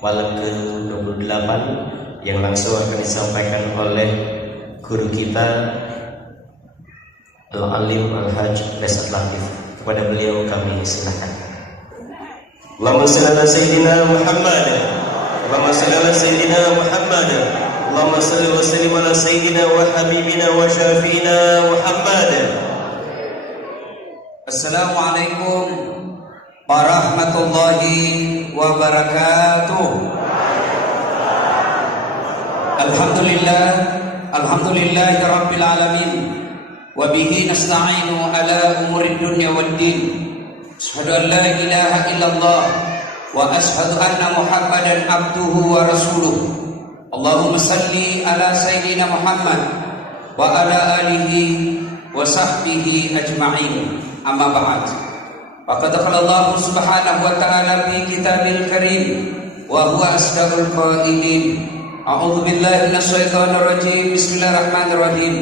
malam ke-28 yang langsung akan disampaikan oleh guru kita Al-Alim Al-Hajj Besat Latif. Kepada beliau kami silakan. Allahumma salli ala Sayyidina Muhammad. Allahumma salli ala Sayyidina Muhammad. Allahumma salli wa sallim ala Sayyidina wa Habibina wa Syafi'ina Muhammad. Assalamualaikum warahmatullahi wabarakatuh. Alhamdulillahi rabbil alamin. Wa bihi nasta'inu ala umurid dunya wad din. Asyhadu an la ilaha illallah wa asyhadu anna Muhammadan abduhu wa rasuluh. Allahumma salli ala Sayyidina Muhammad wa ala alihi wa sahbihi ajma'in. Amma ba'd. Faqad qala Allah subhanahu wa ta'ala fi kitabil karim wa huwa asdaqul qailin. A'udzu billahi minasyaitonir rajim. Bismillahirrahmanirrahim.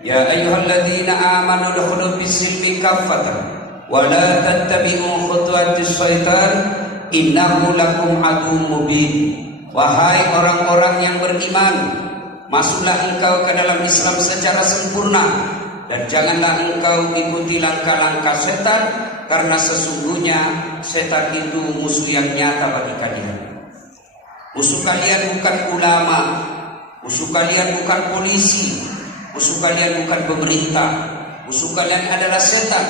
Ya ayyuhalladzina amanu udkhulu fis-silmi kaffatan wa la tattabi'u khutuwatis syaitan innahu lakum aduwwun mubin. Wahai orang-orang yang beriman, masuklah engkau ke dalam Islam secara sempurna dan janganlah engkau ikuti langkah-langkah setan, karena sesungguhnya setan itu musuh yang nyata bagi kalian. Musuh kalian bukan ulama, musuh kalian bukan polisi, musuh kalian bukan pemerintah, musuh kalian adalah setan,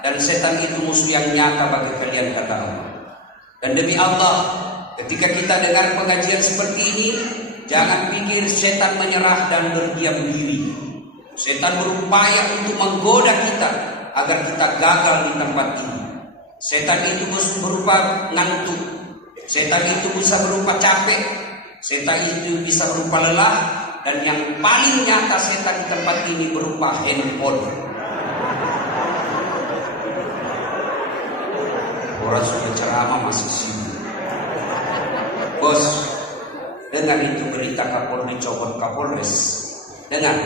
dan setan itu musuh yang nyata bagi kalian, kata Allah. Dan demi Allah, ketika kita dengar pengajian seperti ini, jangan pikir setan menyerah dan berdiam diri. Setan berupaya untuk menggoda kita agar kita gagal di tempat ini. Setan itu berupa ngantuk, setan itu bisa berupa capek, setan itu bisa berupa lelah, dan yang paling nyata setan di tempat ini berupa handphone. Orang sudah ceramah masih sibuk. Bos, dengar itu berita Kapolri copot Kapolres. Dengar,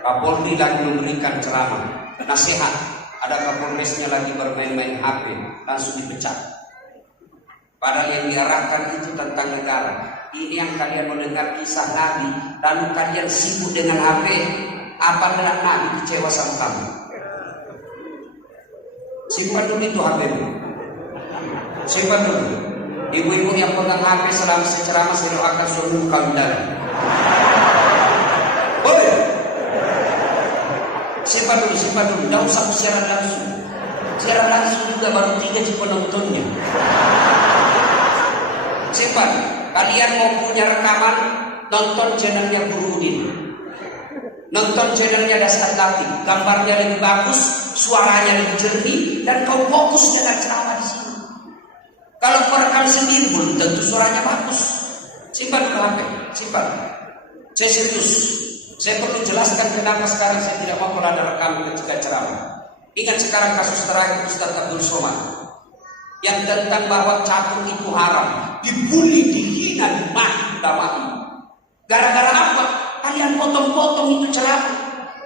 Kapolri lagi memberikan ceramah, nasihat. Ada Kapolresnya lagi bermain-main HP, langsung dipecat. Padahal yang diarahkan itu tentang negara. Ini yang kalian mendengar kisah Nabi, lalu kalian sibuk dengan HP. Apa benar Nabi kecewa sama kamu? Simpan dulu itu HP-mu. Simpan dulu. Ibu-ibu yang pegang HP selama ceramah, saya doakan seluruh kaum dalam. Simpan dulu, tidak usah siaran langsung. Siaran langsung juga baru 3 penontonnya. Simpan, kalian mau punya rekaman, nonton channelnya Burudin, nonton channelnya Dasar Latif, gambarnya lebih bagus, suaranya lebih jernih, dan kau fokus dengan ceramah di sini. Kalau kau rekam sendiri pun tentu suaranya bagus. Simpan dulu HP, simpan. Saya serius. Saya perlu jelaskan kenapa sekarang saya tidak mau kalau ada rekam ketika ceramah. Ingat sekarang kasus terakhir Ustaz Abdul Somad yang tentang bahwa catur itu haram, dibully, dihina, dimaki. Gara-gara apa? Kalian potong-potong itu ceramah.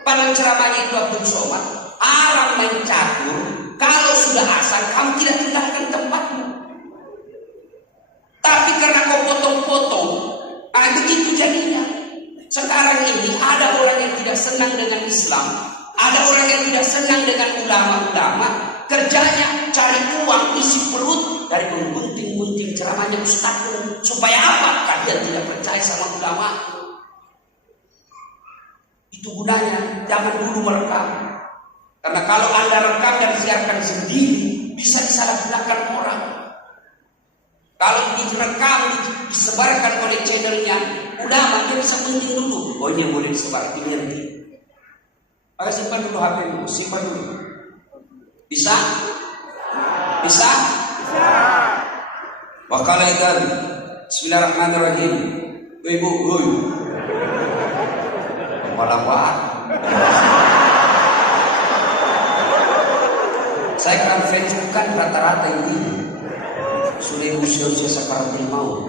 Padahal ceramahnya itu Abdul Somad haram main catur. Kalau sudah asal, kamu tidak tinggalkan tempatmu. Tapi karena kau potong-potong, begitu jadinya. Sekarang ini ada orang yang tidak senang dengan Islam, ada orang yang tidak senang dengan ulama-ulama, kerjanya cari uang isi perut dari menggunting-gunting ceramahnya Ustaz. Supaya apa? Kalian tidak percaya sama ulama. Itu gunanya. Jangan dulu merekam, karena kalau Anda rekam dan siarkan sendiri, bisa disalahgunakan orang. Kalau direkam, disebarkan oleh channelnya ulama, dia bisa penting dulu. Oh, ini boleh disebar, ini nanti. Maka simpan dulu HP dulu, simpan dulu. Bisa? Bisa? Bisa. Wakala ikan. Bismillahirrahmanirrahim. Ibu, kepala buat. Saya kan fans bukan rata-rata ini. Sudah usia-usia seperti mau.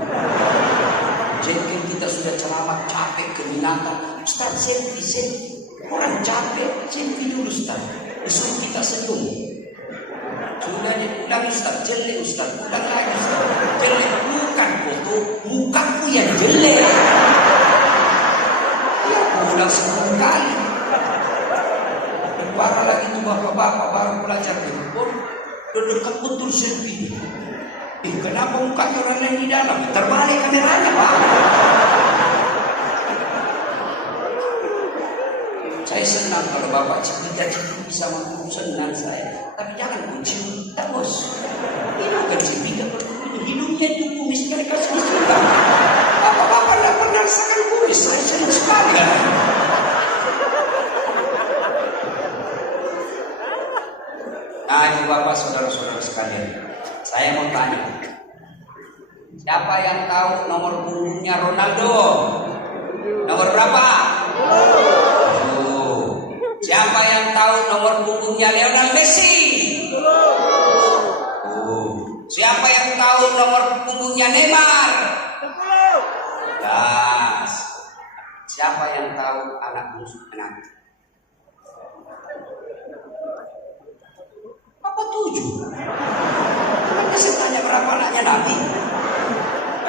Jadi kita sudah ceramah capek keminatan. Ustaz selfie. Orang capek, selfie dulu Ustaz. Disuruh kita senyum. Sudah diulang Ustaz, jelek Ustaz, ulang lagi Ustaz. Jelek bukan foto. kali. Para lagi tuh bapak-bapak baru belajar handphone, udah dekat betul selfie. Kenapa mukanya orang lain di dalam? Terbalik kameranya, Pak. Saya senang kalau bapak cipika-cipiki bisa mengukur, senang saya. Tapi jangan kunci terus. Ini bukan cipika, hidupnya itu kumis kali kasih suka. Bapak-bapak tidak pernah rasakan kumis, saya sering sekali kan. Nah, ini bapak saudara-saudara sekalian, saya mau tanya, siapa yang tahu nomor punggungnya Ronaldo? Nomor berapa? Siapa yang tahu nomor punggungnya Lionel Messi? Siapa yang tahu nomor punggungnya Neymar? Yes. Siapa yang tahu anak musuh anak? Apa 7? Kenapa saya tanya berapa anaknya Nabi?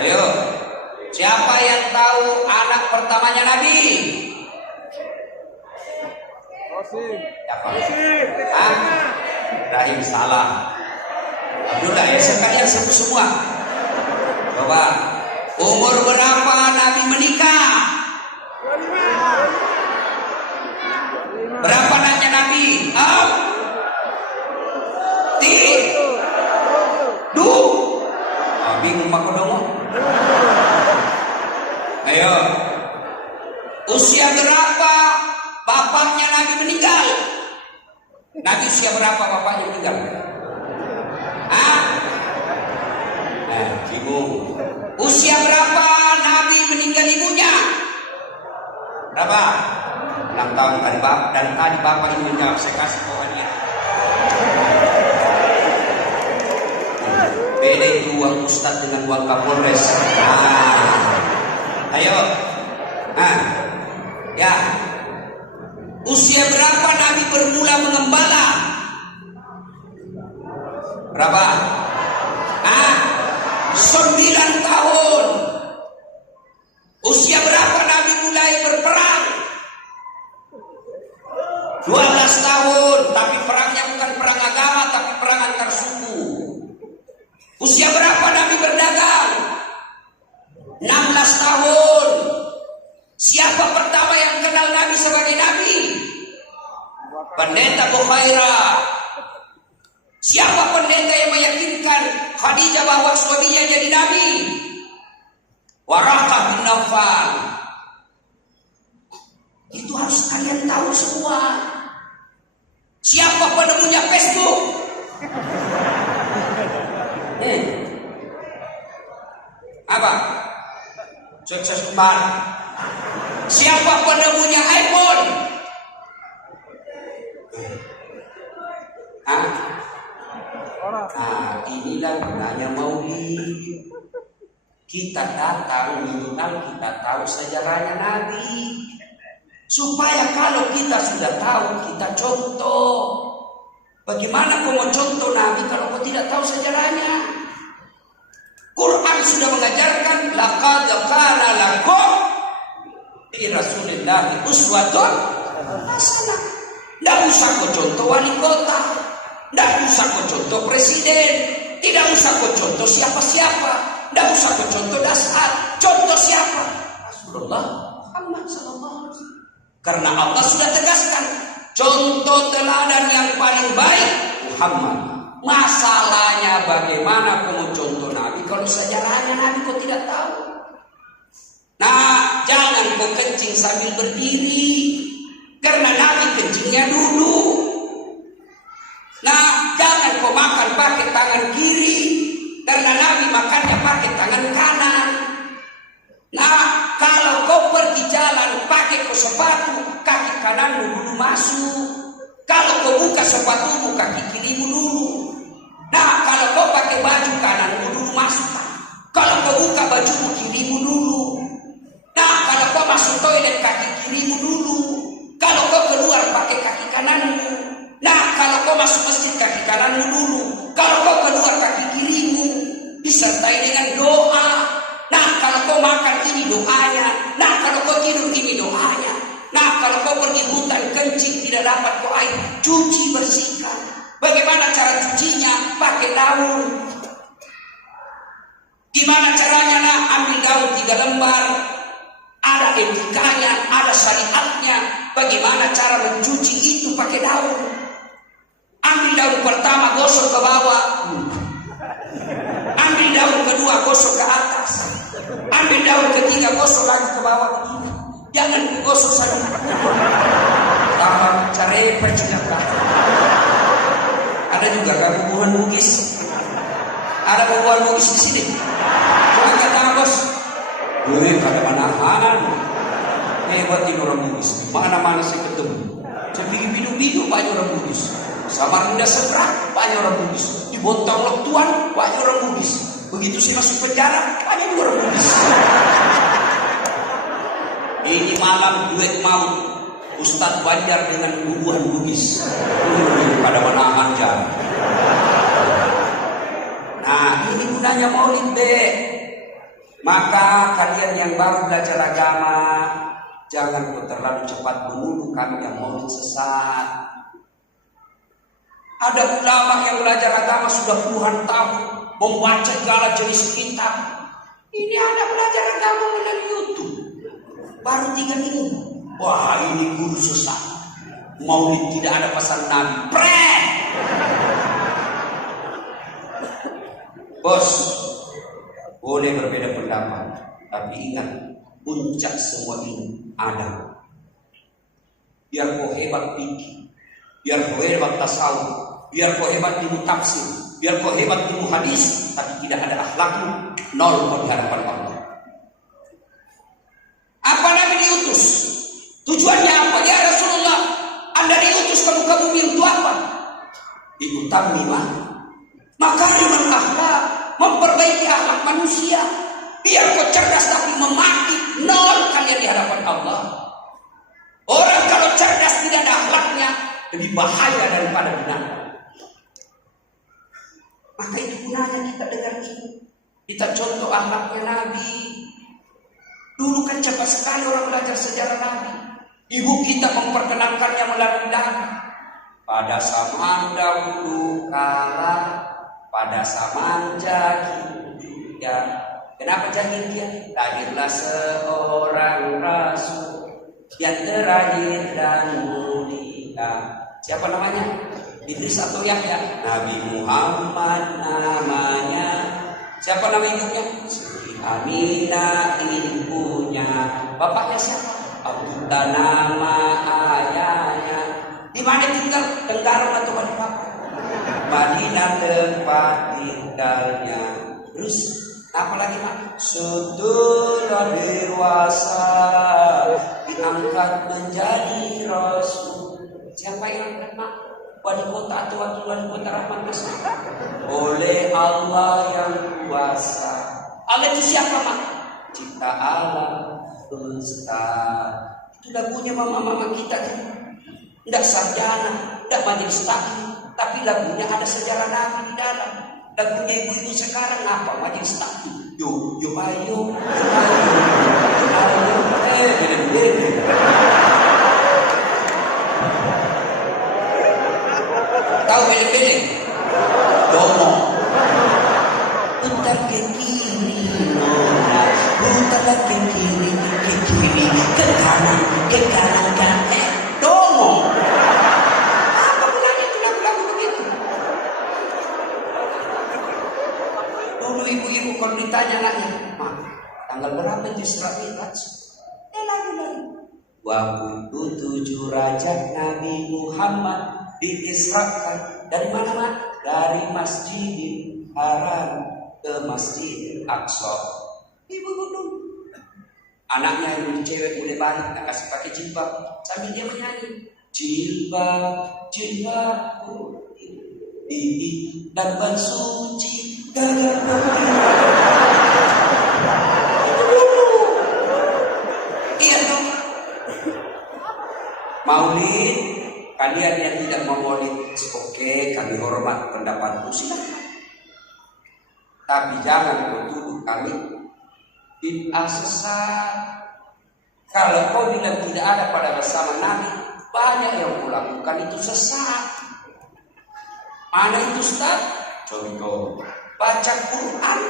Ayo, siapa yang tahu anak pertamanya Nabi? Siapa? Ibrahim, salah. Abdullah, ya sekalian sebut semua. Coba, umur berapa Nabi menikah? Berapa anaknya Nabi? Bingung Pak Kodomo. Ayo, usia berapa bapaknya Nabi meninggal? Nabi usia berapa bapaknya meninggal? Bingung. Usia berapa Nabi meninggal ibunya? Berapa? 6 tahun tadi bapak, dan tadi bapak ini menjawab, saya kasih pohonnya. Beda itu uang ustadz dengan uang kapolres. Ayo. Ya. Usia berapa Nabi bermula mengembala? Berapa? 9 tahun. Usia berapa Nabi mulai berperang? 12 tahun. Tapi perangnya bukan perang agama, tapi perang antar suku. Usia berapa Nabi berdagang? 16 tahun. Siapa pertama yang kenal Nabi sebagai Nabi? Pendeta Bukhaira. Siapa pendeta yang meyakinkan Khadijah bahwa suaminya jadi Nabi? Waraqah bin Nawfal. Itu harus kalian tahu semua. Siapa penemunya Facebook? Apa? Sukses Umar. Siapa penemunya iPhone? Inilah gunanya Maulid. Kita datang minimal kita tahu sejarahnya Nabi, supaya kalau kita sudah tahu kita contoh. Bagaimana kau mau contoh Nabi kalau kau tidak tahu sejarahnya? Quran sudah mengajarkan laqad kana lakum fi Rasulillah uswatun hasanah. Tidak usah kau contoh wali kota, tidak usah kau contoh presiden, tidak usah kau contoh siapa-siapa, tidak usah kau contoh dasar. Contoh siapa? Rasulullah Muhammad SAW. Karena Allah sudah tegaskan contoh teladan yang paling baik Muhammad. Masalahnya bagaimana kamu contoh Nabi kalau sejarahnya Nabi kau tidak tahu? Nah, jangan kau kencing sambil berdiri, karena Nabi kencingnya duduk. Nah, jangan kau makan pakai tangan kiri, karena Nabi makannya pakai tangan kanan. Nah, kalau kau pergi jalan pakai sepatu, kaki kananmu dulu masuk. Kalau kau buka sepatumu, kaki kirimu dulu. Nah, kalau kau pakai baju kananmu dulu masuk. Kalau kau buka bajumu kirimu dulu. Nah, kalau kau masuk toilet kaki kirimu dulu. Kalau kau keluar pakai kaki kananmu. Nah, kalau kau masuk masjid kaki kananmu dulu. Kalau kau keluar kaki kirimu. Disertai dengan doa. Nah, kalau kau makan ini doanya. Nah, kalau kau tidur ini doanya. Nah, kalau kau pergi hutan kencing tidak dapat kau air, cuci bersihkan. Bagaimana cara cucinya? Pakai daun. Gimana caranya? Nah, ambil daun 3 lembar. Ada etikanya, ada syariatnya. Bagaimana cara mencuci itu pakai daun? Ambil daun pertama, gosok ke bawah. Ambil daun kedua, gosok ke atas. Ambil daun ketiga, gosok lagi ke bawah. Jangan gosok saja. Tambah cari percintaan. Ada juga kan hubungan Bugis. Ada hubungan Bugis di sini. Coba kata bos. Kada manahanan. Hebat ini orang Bugis. Mana-mana saya ketemu. Saya bidu-bidu banyak orang Bugis. Sama rendah seberang banyak orang Bugis. Di Bontang Lektuan banyak orang Bugis. Begitu saya masuk penjara banyak orang Bugis. Ini malam duet maut Ustadz Banjar dengan hubungan Bugis. Pada menahan jalan. Nah, ini gunanya maulid deh. Maka kalian yang baru belajar agama, jangan terlalu cepat menuduh kami yang maulid sesat. Ada ulama yang belajar agama sudah puluhan tahun, membaca segala jenis kitab. Ini ada belajar agama melalui YouTube. Baru 3 minggu. Wah, ini guru sesat. Maulid tidak ada pesan Nabi. Pret! Bos, boleh berbeda pendapat, tapi ingat, puncak semua ini ada. Biar kau hebat fikih, biar kau hebat tasawuf, biar kau hebat ilmu tafsir, biar kau hebat ilmu hadis, tapi tidak ada akhlakmu, nol kau di hadapan Allah. Apa Nabi diutus? Tujuannya apa? Ya Rasulullah, Anda diutus kamu ke bumi untuk apa? Diutamima makarimul akhlak, memperbaiki akhlak manusia. Biar kau cerdas tapi memaki, nol kalian di hadapan Allah. Orang kalau cerdas tidak ada akhlaknya, lebih bahaya daripada binatang. Maka itu gunanya kita dengar ini. Kita contoh akhlaknya Nabi. Dulu kan cepat sekali orang belajar sejarah Nabi. Ibu kita memperkenalkannya melalui Nabi. Pada zaman dahulu kala, pada zaman jahiliyah. Kenapa jahiliyah? Lahirlah seorang rasul yang terakhir dan mulia. Siapa namanya? Idris atau Yahya? Nabi Muhammad namanya. Siapa nama ibunya? Siti Aminah ibunya. Bapaknya siapa? Abdullah nama ayahnya. Di mana tinggal? Tenggarong atau Balikpapan? Madinah tempat tinggalnya. Terus apa lagi Pak? Setelah dewasa diangkat menjadi rasul. Siapa yang angkat Pak? Wali kota atau wakil wali kota Rahmat Masjid? Oleh Allah yang kuasa. Allah itu siapa Pak? Cipta alam semesta. Itu lagunya mama-mama kita kan. Tidak sarjana, tidak majelis taklim, tapi lagunya ada sejarah Nabi di dalam. Lagunya ibu-ibu sekarang apa? Majelis taklim. Yo, ayo. Beda-beda. Tahu beda-beda? Domo. Putar ke kiri, nona. Putar ke kiri, ke kanan, kan. Domo. Apa gunanya itu lagu-lagu begitu? Dulu ibu-ibu kalau ditanya anaknya, "Ma, tanggal berapa itu Isra Mi'raj?" Lagu-lagu. Waktu 7 Rajab Nabi Muhammad diisrakan dari mana Mak? Dari Masjidil Haram ke Masjidil Aqsa. Ibu-ibu dulu. Anaknya yang cewek mulai balik, nak kasih pakai jilbab sambil dia menyanyi. Jilbab, bibi dan bersuci gagah iya dong. Maulid, kalian yang tidak mau maulid, oke, kami hormat pendapatmu, silakan. Tapi jangan menuduh kami bid'ah sesat. Kalau kau bilang tidak ada pada bersama Nabi, banyak yang kau lakukan itu sesat. Mana itu Ustaz? Contoh, baca Quran.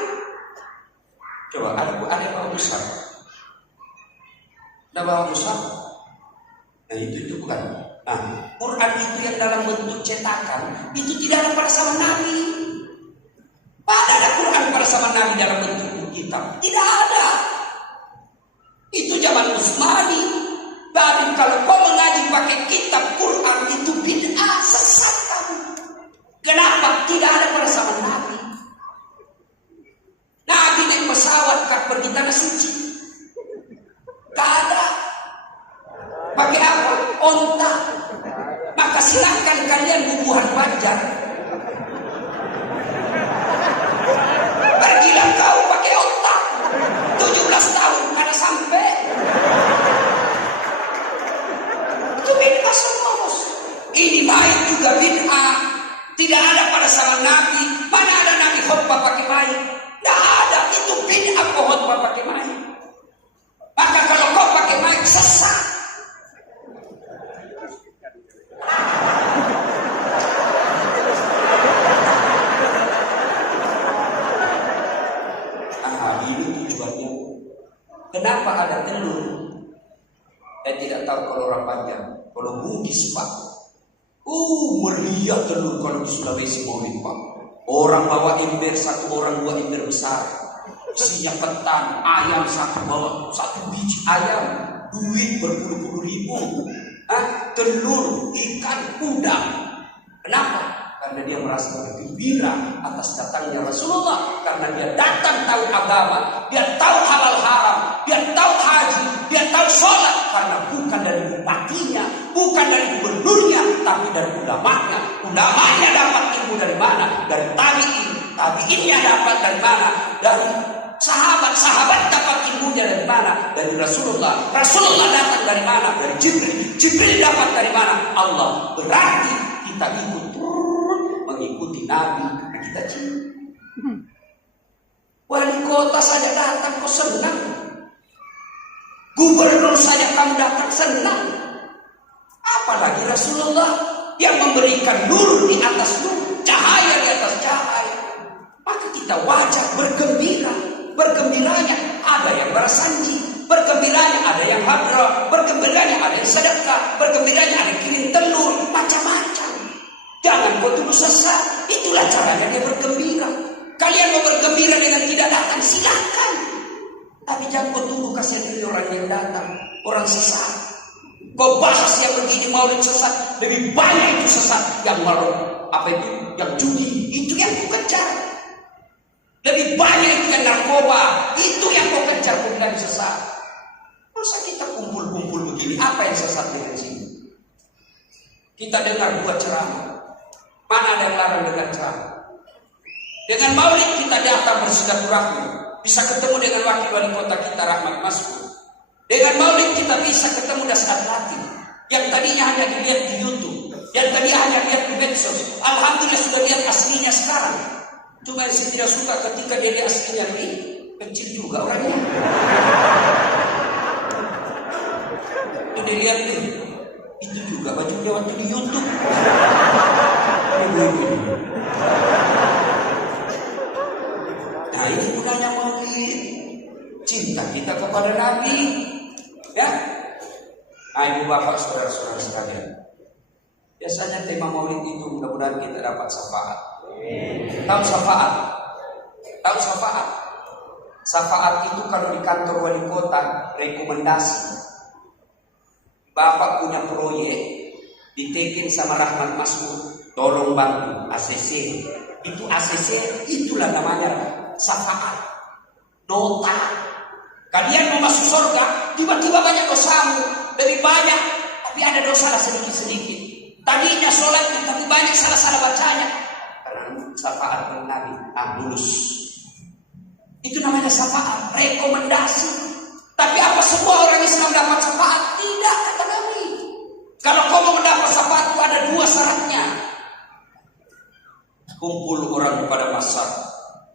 Coba ada bawa musaf. Ada bawa musaf. Nah itu bukan. Nah, Quran itu yang dalam bentuk cetakan itu tidak ada pada zaman Nabi. Pada ada Quran pada zaman Nabi dalam bentuk kitab? Tidak ada. Itu zaman Utsmani. Tapi kalau kau mengaji pakai kitab Quran itu bid'ah, sesat kamu. Kenapa? Tidak ada pada zaman Nabi. Nabi naik pesawat pergi tanah suci. Tak ada. Pakai apa? Onta. Maka silakan kalian bubuhan wajar. Pergilah kau pakai onta. 17 tahun karena sampai. Itu bid'ah semua, bos. Ini baik juga bid'ah. Tidak ada pada zaman Nabi. Mana ada Nabi khutbah pakai mic? Tidak ada. Itu bid'ah kau khutbah pakai mic. Maka kalau kau pakai mic sesat. Kenapa ada telur? Saya tidak tahu kalau orang panjang. Kalau Bugis Pak, meriah telur kalau di Sulawesi Maulid Pak. Orang bawa ember, 1 orang 2 ember besar. Isinya ketan, ayam bawa 1 biji ayam, duit berpuluh-puluh ribu. Telur, ikan, udang. Kenapa? Karena dia merasa bergembira atas datangnya Rasulullah. Karena dia datang tahu agama, dia tahu halal haram, dia tahu haji, dia tahu sholat. Karena bukan dari bupatinya, bukan dari gubernurnya, tapi dari ulamanya. Ulamanya dapat ilmu dari mana? Dari tabi'in. Tabi'innya dapat dari mana? Dari sahabat dapat ilmunya dari mana? Dari Rasulullah. Rasulullah datang dari mana? Dari Jibril. Jibril dapat dari mana? Allah. Berarti kita mengikuti Nabi yang kita cinta. Wali kota saja datang kau senang. Gubernur saja kamu datang senang. Apalagi Rasulullah yang memberikan nur di atas nur, cahaya di atas cahaya. Maka kita wajar bergembira. Bergembiranya ada yang bersanji, bergembiranya ada yang hadra, bergembiranya ada yang sedekah, bergembiranya ada yang kirim telur, macam-macam. Jangan kau tuduh sesat. Itulah caranya dia bergembira. Kalian mau bergembira dengan tidak datang, silakan. Tapi jangan kau tuduh kasihan orang yang datang, orang sesat. Kau bahas yang begini maulid sesat, lebih banyak itu sesat yang yang judi, itu yang kau kejar. Lebih banyak itu yang narkoba, itu yang kau kejar, kau bilang sesat. Masa kita kumpul-kumpul begini, apa yang sesat dengan sini? Kita dengar 2 ceramah. Mana ada yang larang dengan ceramah? Dengan maulid kita datang bersilaturahmi, bisa ketemu dengan wakil wali kota kita Rahmat Maskur. Dengan maulid kita bisa ketemu Dasar Latif yang tadinya hanya dilihat di YouTube, yang tadinya hanya lihat di medsos. Alhamdulillah sudah lihat aslinya sekarang. Cuma yang saya tidak suka ketika dia lihat aslinya ini kecil juga orangnya. Itu dilihat nih, itu juga bajunya waktu di YouTube. Nah ini gunanya maulid, cinta kita kepada Nabi, ya. Nah, ibu bapak saudara-saudara sekalian, biasanya tema maulid itu mudah-mudahan kita dapat syafaat. Tahu syafaat? Tahu syafaat? Syafaat itu kalau di kantor wali kota rekomendasi. Bapak punya proyek ditekin sama Rahmat Maskur, tolong bantu ACC. Itu ACC, itulah namanya syafaat. Nota. Kalian mau masuk surga, tiba-tiba banyak dosamu, lebih banyak, tapi ada dosa sedikit-sedikit. Tadinya sholat, tapi banyak salah-salah bacanya. Syafaat dari Nabi, lulus. Itu namanya syafaat, rekomendasi. Tapi apa semua orang Islam dapat syafaat? Tidak, kata Nabi. Kalau kau mau mendapat syafaat itu ada 2 syaratnya. Kumpul orang pada masa,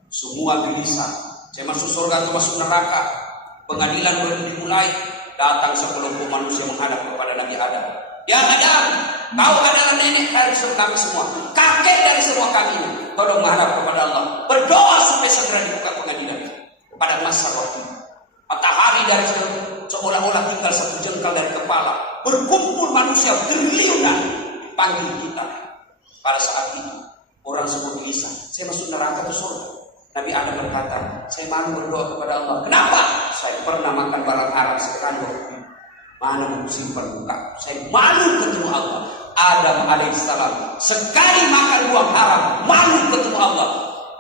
semua gelisah. Saya masuk surga atau masuk neraka. Pengadilan baru dimulai. Datang sekelompok manusia menghadap kepada Nabi Adam. Ya Adam, kau adalah nenek dari kami semua, kakek dari semua kami. Tolong menghadap kepada Allah, berdoa supaya segera dibuka pengadilan. Pada masa waktu matahari dari seolah-olah tinggal satu jengkal dari kepala, berkumpul manusia berliunan panggil kita. Pada saat itu orang semua gelisah, saya masuk neraka atau surga? Nabi Adam berkata, saya malu berdoa kepada Allah. Kenapa? Saya pernah makan barang haram sekali. Mana mau simpan muka? Saya malu ketemu Allah. Adam alaihissalam sekali makan buah haram, malu ketemu Allah.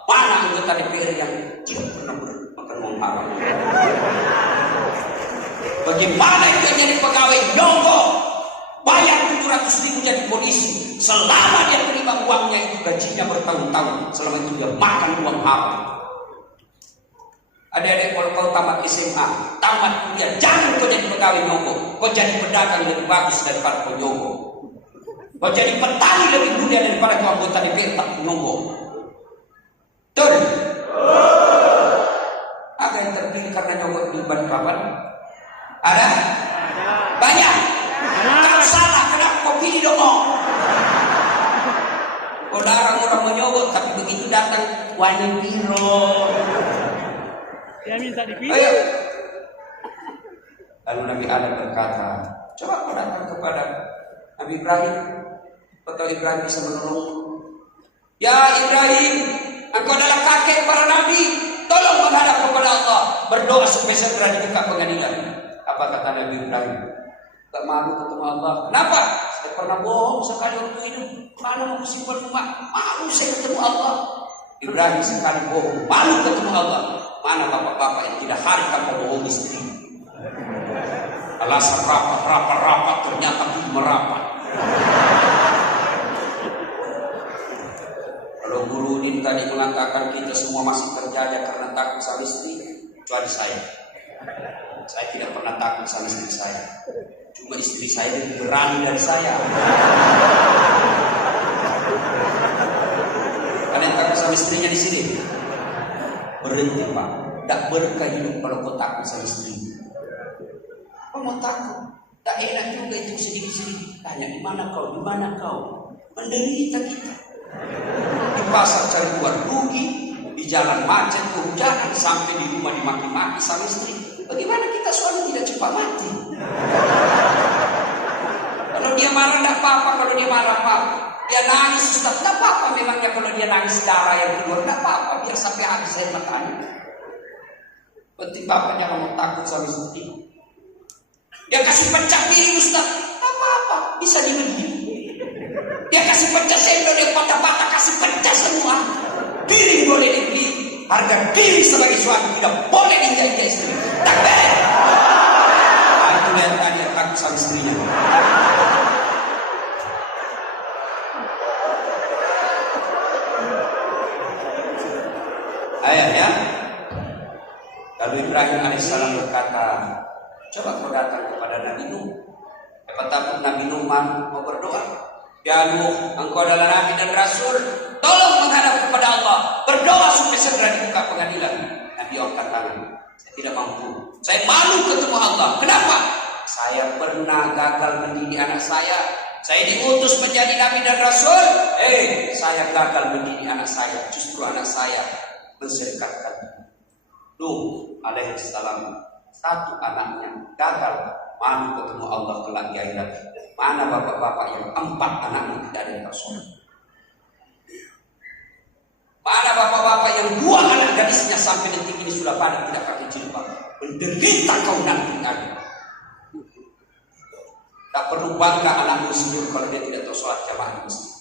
Mana anggota DPR yang tidak pernah makan uang haram? Bagaimana dia jadi pegawai nyogok, bayar 700.000 jadi polisi, selama dia terima uangnya itu gajinya bertahun-tahun, selama itu dia makan uang haram. Adik-adik, kalau kau tamat SMA, tamat kuliah, jangan kau jadi pegawai nyogok. Kau jadi pedagang lebih bagus daripada kau nyogok. Kau jadi petani lebih mulia daripada kau anggota DPR tak nyogok. Betul? Ada yang terpilih karena nyogok di Balikpapan? Ada? Banyak? Kalau salah, kenapa kau pilih dong? Kau larang orang menyogok, tapi begitu datang wani piro. Dia minta dipilih. Ayo. Lalu Nabi Adam berkata, coba kau datang kepada Nabi Ibrahim. Atau Ibrahim bisa menolong. Ya Ibrahim, engkau adalah kakek para nabi. Tolong menghadap kepada Allah, berdoa supaya segera dibuka pengadilan. Apa kata Nabi Ibrahim? Tak malu ketemu Allah. Kenapa? Saya pernah bohong sekali waktu hidup. Mana mau simpan rumah? Malu saya ketemu Allah. Ibrahim sekali bohong, malu ketemu Allah. Mana bapak-bapak yang tidak hari tanpa bohong istri? Alasan rapat ternyata merapat. Kalau Guru Udin tadi mengatakan kita semua masih terjajah karena takut sama istri, kecuali saya. Saya tidak pernah takut sama istri saya. Cuma istri saya lebih berani dari saya. Kalian takut sama istrinya di sini? Berhenti Pak. Tak berkah hidup kalau kau takut sama istri. Kau mau takut? Tak enak juga itu sedikit-sedikit. Tanya di mana kau? Di mana kau? Menderita kita. Di pasar cari uang rugi, di jalan macet kehujanan, sampai di rumah dimaki-maki sama istri. Bagaimana kita suami tidak cepat mati? Kalau dia marah tidak apa-apa, kalau dia marah apa? Dia nangis Ustaz, tidak apa-apa memangnya kalau dia nangis darah yang keluar, tidak apa-apa, biar sampai habis air matanya. Penting bapak jangan mau takut sama istri. Dia kasih pecah piring Ustaz, tidak apa-apa, bisa dibeli. Dia kasih pecah sendok, dia patah-patah, kasih pecah semua. Piring boleh dibeli, harga diri sebagai suami tidak boleh diinjak-injak istri. Takbir. Nah, itu lihat tadi yang takut sama istrinya. Ayahnya, lalu Ibrahim alaihissalam berkata, coba kau datang kepada Nabi Nuh. Siapa takut Nabi Nuh mau berdoa. Ya Nuh, engkau adalah Nabi dan Rasul. Tolong menghadap kepada Allah, berdoa supaya segera dibuka pengadilan. Nabi angkat tangan. Saya tidak mampu. Saya malu ketemu Allah. Kenapa? Saya pernah gagal mendidik anak saya. Saya diutus menjadi Nabi dan Rasul. Saya gagal mendidik anak saya. Justru anak saya mensedekahkan. Nuh alaihissalam, satu anaknya gagal, malu ketemu Allah kelak di akhirat. Mana bapak-bapak yang 4 anaknya tidak ada yang tersolat? Mana bapak-bapak yang 2 anak gadisnya sampai detik ini sudah pada tidak pakai jilbab? Menderita kau nanti ada. Tak perlu bangga anak muslim kalau dia tidak tahu sholat jamaah di masjid.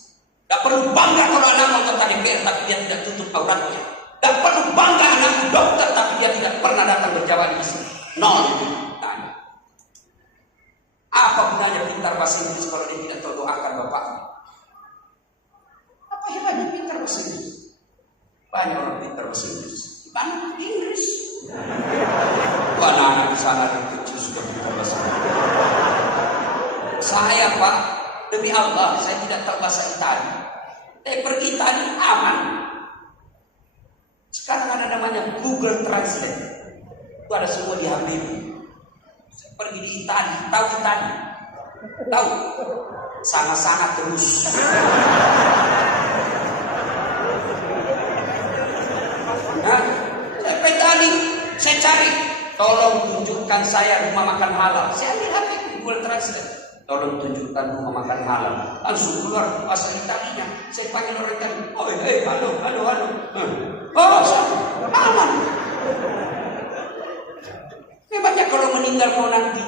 Tak perlu bangga kalau anak anggota DPR tapi dia tidak tutup auratnya. Tak perlu bangga anak dokter tapi dia tidak pernah datang berjamaah di masjid. Nol itu. Tanya. Apa gunanya pintar bahasa Inggris kalau dia tidak tahu doakan bapaknya? Apa hebatnya pintar bahasa Inggris? Banyak orang pintar bahasa Inggris. Mana Inggris? Anak-anak di sana yang kecil sudah pintar bahasa Inggris. Saya Pak, demi Allah, saya tidak tahu bahasa Italia. Tapi pergi Italia aman. Sekarang ada namanya Google Translate. Itu ada semua di HP. Saya pergi di Italia, tahu Italia? Tahu? Sangat-sangat terus. Nah, saya ke Italia, saya cari, tolong tunjukkan saya rumah makan halal. Saya ambil HP Google Translate. Tolong tunjukkan rumah makan halal. Langsung keluar bahasa Italinya. Saya panggil orang Italia. Oh, halo. Oh, aman. Memangnya kalau meninggal mau nanti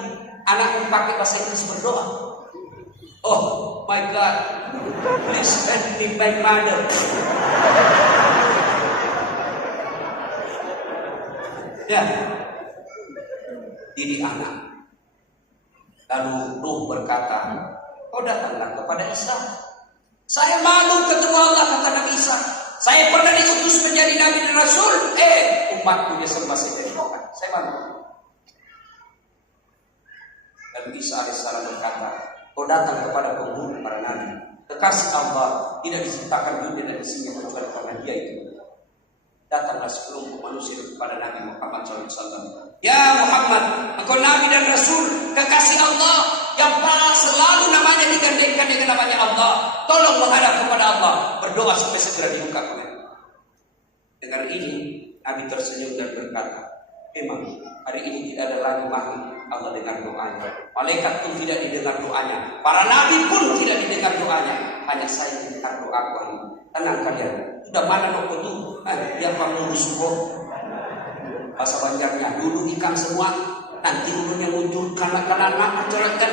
anakmu pakai bahasa Inggris berdoa. Oh my God, please send me my mother. Ya, didik anak. Lalu Nuh berkata, kau datanglah kepada Isa. Saya malu ketemu Allah, kata Nabi Isa. Saya pernah diutus menjadi Nabi dan Rasul. Umatku dia sembah saya jadi Tuhan. Saya malu. Dan Isa alaihissalam berkata, kau datang kepada pembunuh para nabi. Kekasih Allah tidak diciptakan dunia dan isinya kecuali karena dia itu. Datanglah sekelompok manusia kepada Nabi Muhammad SAW. Ya Muhammad, engkau Nabi dan Rasul, kekasih Allah yang selalu namanya digandengkan dengan namanya Allah. Tolong menghadap kepada Allah, berdoa supaya segera dibuka kembali. Dengan ini, Nabi tersenyum dan berkata, memang hari ini tidak ada lagi makhluk Allah dengar doanya. Malaikat pun tidak didengar doanya. Para nabi pun tidak didengar doanya. Hanya saya mendengar doaku hari ini. Tenang kalian. Sudah mana nopo tuh? Dia pengurus kok. Bahasa Banjarnya dulu ikan semua. Nanti ulunnya muncul kanak-kanak ancur-ancur.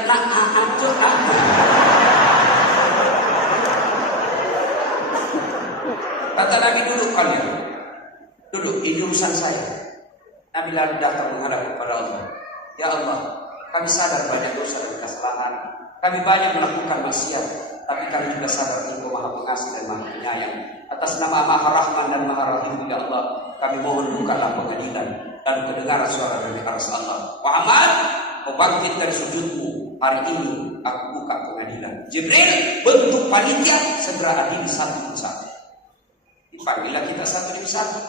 Kata Nabi duduk kalian. Duduk, ini urusan saya. Nabi lalu datang menghadap kepada Allah. Ya Allah, kami sadar banyak dosa dan kesalahan. Kami banyak melakukan maksiat, tapi kami juga sadar Engkau Maha Pengasih dan Maha Penyayang. Atas nama Maha Rahman dan Maha Rahim, ya Allah, kami mohon bukalah pengadilan dan kedengaran suara dari aras Allah. Muhammad, kau bangkit dari sujudmu. Hari ini aku buka pengadilan. Jibril bentuk panitia, segera adili satu persatu. Dipanggillah kita satu demi satu.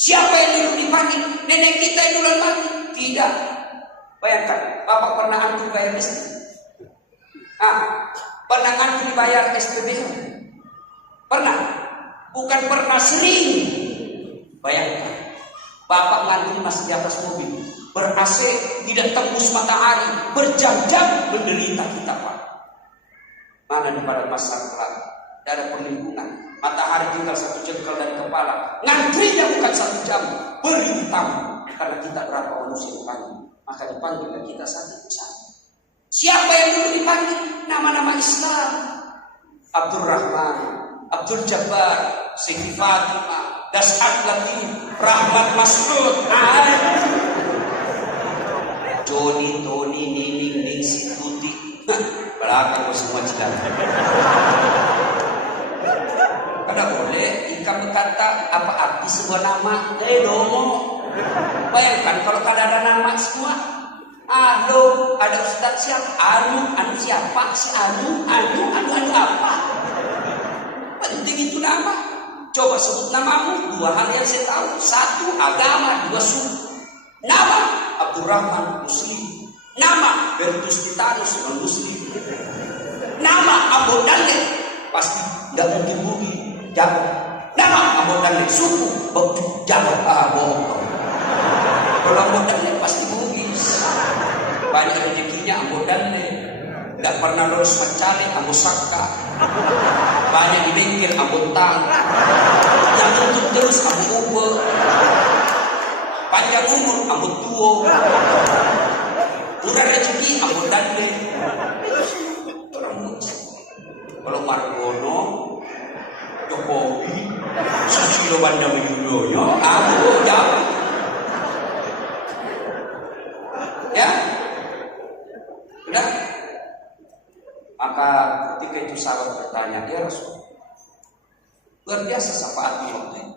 Siapa yang dulu dipanggil? Nenek kita yang duluan mati? Tidak. Bayangkan, bapak pernah antum bayar listrik? Pernah antum bayar SPBU? Pernah? Bukan pernah, sering. Bayangkan, bapak ngantri masih di atas mobil, ber-AC, tidak tembus matahari, berjam-jam menderita kita, Pak. Mana di pada pasar kelak? Tidak ada perlindungan. Matahari tinggal satu jengkal dari kepala. Ngantrinya bukan 1 jam, berhutang. Karena kita berapa manusia dipanggil, maka dipanggillah kita satu persatu. Siapa yang dulu dipanggil? Nama-nama Islam. Abdul Rahman, Abdul Jabbar, Siti Fatimah, Das'ad Latif, Rahmat Mas'ud, Joni, Tony, Nining, Ningsi, Tuti. Belakang semua cilangan. Kada boleh ikan berkata apa arti sebuah nama? Domo. Bayangkan kalau kada ada nama semua. Halo, ada ustaz siapa? Anu siapa? Si anu apa? Penting itu nama. Coba sebut namamu. 2 hal yang saya tahu. 1, agama. 2, suku. Nama Abdurrahman, Muslim. Nama Bertus Titanus, non-Muslim. Nama Abu Dalil, pasti tidak mungkin bumi. Jawab. Nama Abu Dalil, suku jawab. Bohong. Kalau Abu Dalil pasti bugis. Banyak rezekinya Abu Dalil. Tidak pernah lulus mencari Abu Saka. Banyak di bengkel Abu Tang. Yang tutup terus Abu Ube. Panjang umur Abu Tuo. Murah rezeki Abu Dalil. Kalau Margono, Jokowi, Susilo Banda Yudhoyono, aku jawab. Ya, udah. Maka ketika itu sahabat bertanya, ya Rasul, luar biasa syafaat waktu itu.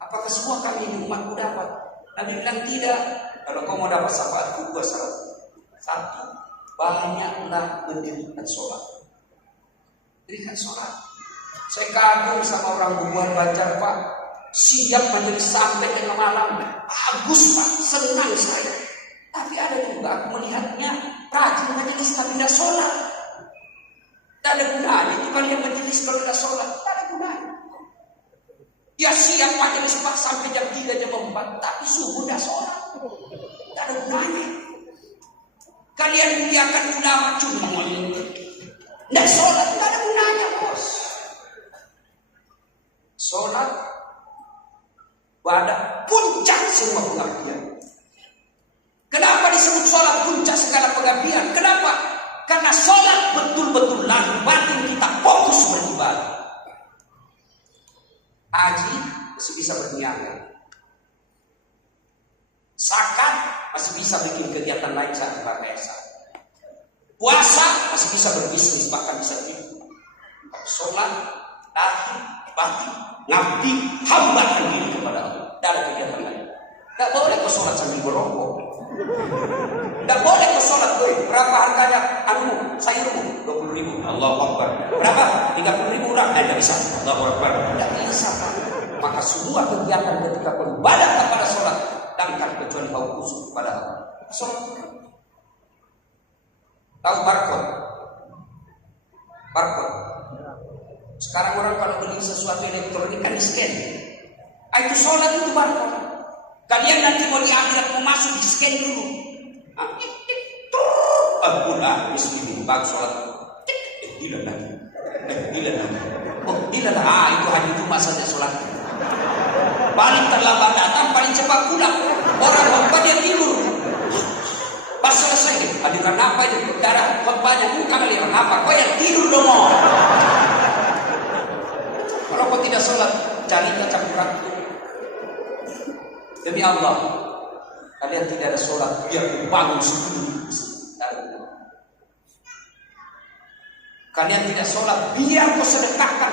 Apakah semua kami di umatku dapat? Nabi bilang tidak. Kalau kau mau dapat syafaatku, 2 syarat. 1, banyaklah mendirikan sholat. Dirikan sholat. Saya kagum sama orang Bubuan Banjar, Pak. Siap majelis sampai tengah malam. Bagus, Pak. Senang saya. Tapi ada juga juga aku melihatnya rajin majelis tapi tidak sholat. Tak ada gunanya itu kalian majelis kalau tidak sholat, tak ada gunanya. Ya siap majelis Pak sampai jam 3 jam 4 tapi subuh tidak sholat, tak ada gunanya. Kalian muliakan ulama cuma tidak sholat, tak ada gunanya bos. Sholat pada puncak semua pengabdian. Kenapa disebut sholat puncak segala pengabdian? Kenapa? Karena sholat betul-betul lahir batin kita fokus beribadah. Haji masih bisa berniaga. Zakat masih bisa bikin kegiatan lain saat berpuasa. Puasa masih bisa berbisnis, bahkan bisa tidur. Sholat lahir batin ngabdi hamba diri kepada Allah. Tidak ada kegiatan lain. Tidak boleh kau sholat sambil berokok. Tidak boleh kau sholat. Berapa harganya anumu, sayurmu? 20.000. Allahu Akbar. Berapa? 30.000 orang. Tidak bisa. Allahu Akbar. Tidak bisa. Maka semua kegiatan ketika kau ibadah kepada sholat, dangkal kecuali kau khusyuk kepada Allah. Sholat. Tahu barcode? Barcode. Sekarang orang kalau beli sesuatu elektronik kan di-scan. Itu sholat itu barcode. Kalian nanti mau di akhirat mau masuk di-scan dulu. Udah, bismillah, bagus sholat. Hilang lagi. Oh, hilang lagi. Itu hari Jumat saja sholat. Paling terlambat datang, paling cepat pulang. Orang khotbah dia tidur. Pas selesai, hadirkan apa itu? Darah khotbahnya bukan aliran apa? Kau yang tidur dong. Kalau kau tidak sholat, cari campuran itu. Demi Allah, kalian tidak ada sholat, biar bangun sebelum. Kalian tidak sholat, biar kau sedekahkan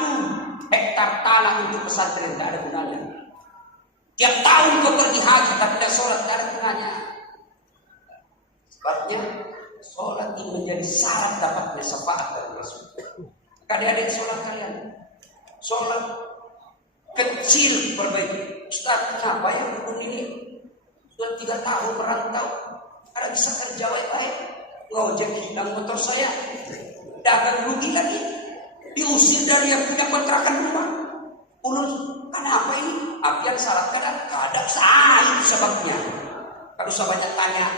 1 hektar tanah untuk pesantren, tidak ada gunanya. Tiap tahun kau pergi haji, tapi tidak sholat, tidak ada gunanya. Sebabnya, sholat ini menjadi syarat dapatnya syafaat dari Rasul. Adik-adik sholat kalian, sholat kecil perbaiki. Ustaz, kenapa ya dukun ini sudah 3 tahun merantau, ada bisa kerja baik-baik, ngojek hilang motor saya, dagang rugi lagi, diusir dari yang punya kontrakan rumah. Ulun, kenapa ini? Apa yang salah kadang saya itu sebabnya. Kalau usah banyak tanya,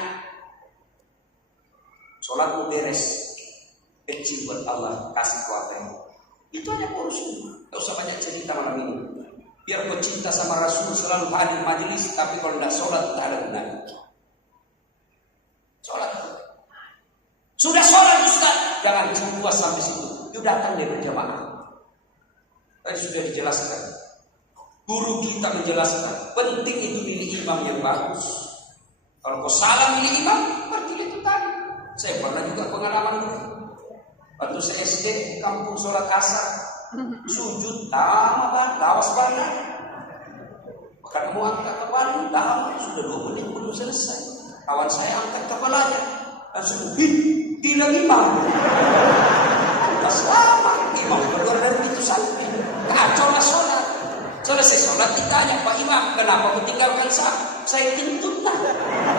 sholatmu beres, kecil buat Allah, kasih kuasa ini. Itu hanya urusan. Tak usah banyak cerita malam ini. Biar kau cinta sama Rasul selalu hadir majelis, tapi kalau tidak sholat tak ada gunanya. Sholat. Sudah sholat Ustaz, jangan puas sampai situ. Itu datang dari berjamaah. Tadi sudah dijelaskan. Guru kita menjelaskan, penting itu milih imam yang bagus. Kalau kau salah milih imam, berarti itu tadi. Saya pernah juga pengalaman dulu. Waktu saya SD kampung sholat asar, sujud lama banget, lawas banget. Bahkan mau angkat kepala, lama sudah 2 menit belum selesai. Kawan saya angkat kepalanya, langsung hilang imam. Pas lama imam keluar dari pintu samping, kacau lah sholat. Selesai sholat ditanya, Pak Imam, kenapa kau tinggalkan saya kentut lah.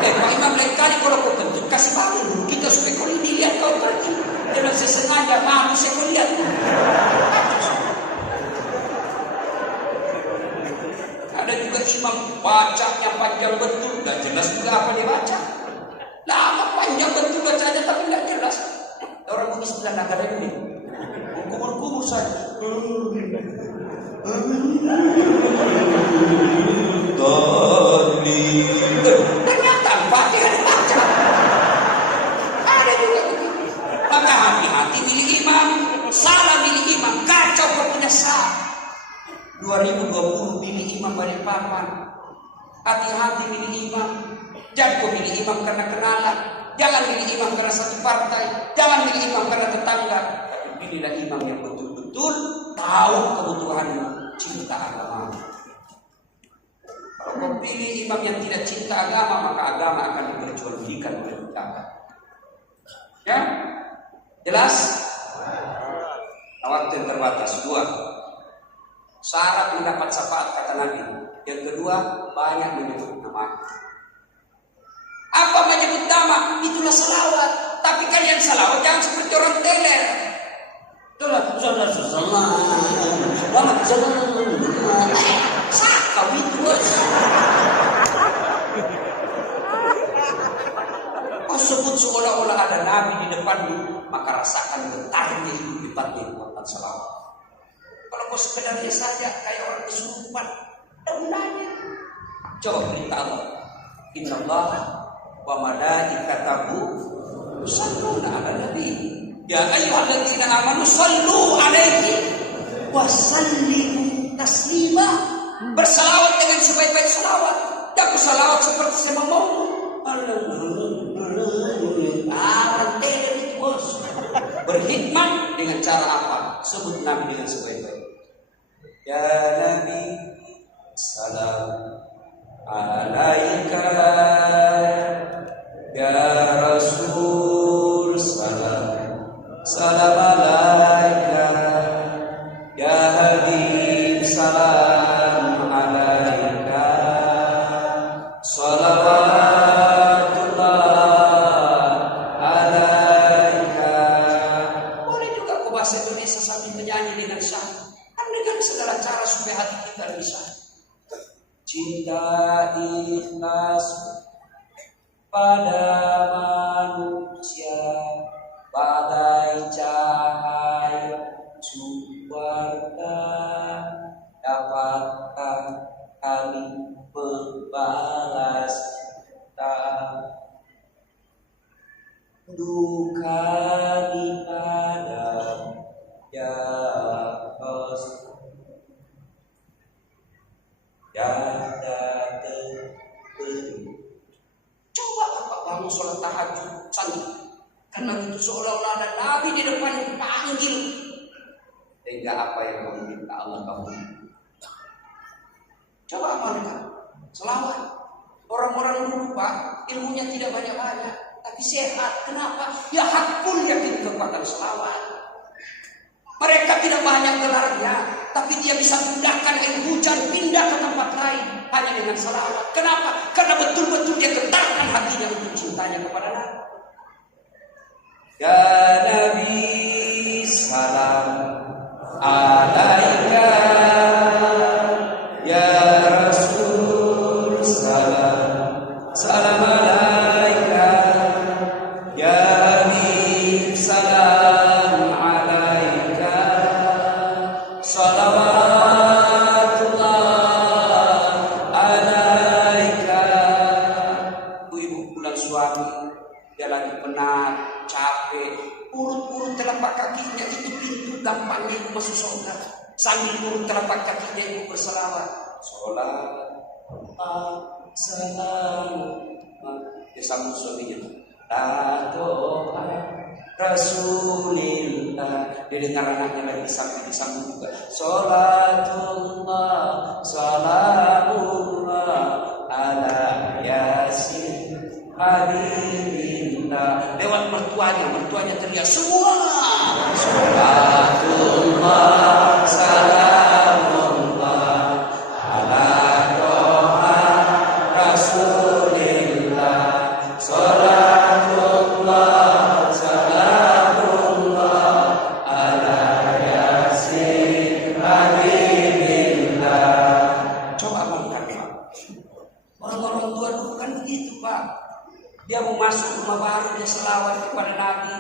Pak Imam lain kali kalau kau kentut kasih bangun dulu kita supaya kau dilihat kau tadi. Jangan sesengaja malu saya kau lihat. Ada juga imam bacanya panjang betul, gak jelas juga apa dia baca. Lama panjang betul bacanya tapi gak jelas. Orang bugis bilang agak ada ini. Kumur-kumur saja. Ternyata Fatihah dibaca. Ada juga begitu. Maka hati-hati milih imam. Salah milih imam, kacau kau punya sah. 2020 milih imam Balikpapan. Hati-hati milih imam. Jangan kau milih imam karena kenalan. Jangan milih imam karena satu partai. Jangan milih imam karena tetangga. Tapi pilihlah imam yang betul-betul tahu kebutuhanmu, cinta agama. Kalau kau pilih imam yang tidak cinta agama, maka agama akan diperjualbelikan oleh kita. Ya? Jelas? Waktu yang terbatas. 2. Syarat mendapat syafaat kata Nabi. Yang kedua, banyak menyebut nama. Apa menyebut lama, itulah selawat. Tapi kalian selawat jangan seperti orang teler. Itulah sakau itu. Kau sebut seolah-olah ada Nabi di depanmu, maka rasakan getarnya hidup di batin kekuatan selawat. Kalau kau sekedarnya saja kayak orang kesurupan, ada gunanya. Coba perintah Allah. Innallaha wa malaikatahu yusholluna 'alan nabi. Ya ayyuhalladzina amanu shallu 'alaihi wa sallimu taslima. Bersalawat dengan sebaik-baik salawat. Jangan bersalawat seperti saya mau. Itu bos. Berhikmah dengan cara apa? Sebut Nabi dengan sebaik-baik. Ya Nabi, salam alaika. Ya Rasul, salam alaika. Ya Habib, salam alaika. Salawatullah alaika. Boleh juga kau bahasa Indonesia sambil menyanyi dengan syahdu. Kan dengan segala cara supaya hati kita bisa. Cinta ikhlas pada manusia bagai cahaya suwarga, dapatkah kami membalas cinta duka di padam ya Rasul. Coba apa bangun sholat tahajud santai, karena itu seolah-olah ada Nabi di depan yang panggil. Sehingga apa yang kamu minta Allah kamu. Coba amalkan selawat. Orang-orang dulu Pak, ilmunya tidak banyak-banyak, tapi sehat. Kenapa? Ya hakul yakin kekuatan selawat. Mereka tidak banyak gelarnya, tapi dia bisa pindahkan air hujan pindah ke tempat lain hanya dengan salawat. Kenapa? Karena betul-betul dia getarkan hatinya untuk cintanya kepada Nabi. Ya Nabi, salam alaika. Ya Rasul, salam alaika. Ya Habib, salam alaika. Salawatullah alaika. Ibu pulang suami, dia lagi penat, capek, urut-urut telapak kakinya itu pintu gampangnya ibu masuk surga. Sambil urut telapak kakinya ibu berselawat. Salat, salam. Dia sambut suaminya. La doa Rasulillah. Dia dengar anaknya lagi disambut juga. Salatullah, salamullah ala yasin habibillah. Lewat mertuanya teriak semua. Salatullah, salamullah ala doa Rasulillah. Salatullah, salamullah ala yasin habibillah. Coba amalkan Pak. Orang-orang tua dulu kan begitu Pak. Dia mau masuk rumah baru, dia selawat kepada Nabi.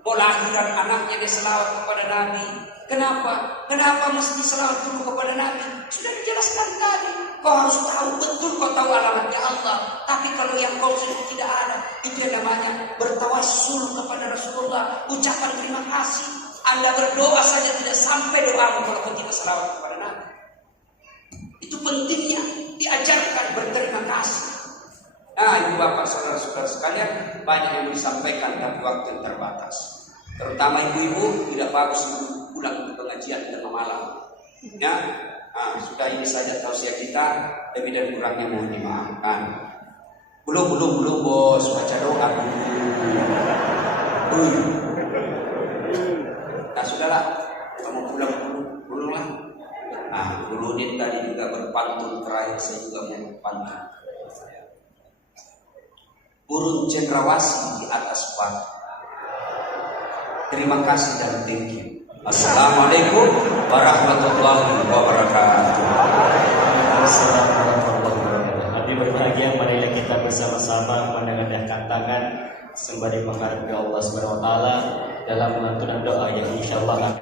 Mau lahiran anaknya, dia selawat kepada Nabi. Kenapa? Kenapa mesti selawat dulu kepada Nabi? Sudah dijelaskan tadi. Kau harus tahu betul, kau tahu alamatnya Allah. Tapi kalau yang kau sudah tidak ada, itu yang namanya bertawassul kepada Rasulullah. Ucapan terima kasih. Anda berdoa saja tidak sampai doamu kalau kau tidak selawat kepada Nabi. Itu pentingnya diajarkan berterima kasih. Nah, ibu bapak saudara-saudara sekalian, banyak yang disampaikan tapi waktu yang terbatas. Terutama ibu-ibu tidak bagus pulang ke pengajian tengah malam. Ya, sudah ini saja tausiah kita, lebih dan kurangnya mohon dimaafkan. Belum bos, baca doa dulu. Nah sudahlah, kamu pulanglah. Nah, Nurdin tadi juga berpantun terakhir, saya juga mau berpantun. turun cendrawasih di atas batu. Terima kasih dan thank you. Assalamualaikum warahmatullahi wabarakatuh. Assalamualaikum warahmatullahi wabarakatuh. Hati berbahagia, marilah kita bersama-sama menengadahkan tangan sembari mengharap Allah Subhanahu wa taala dalam lantunan doa yang insyaallah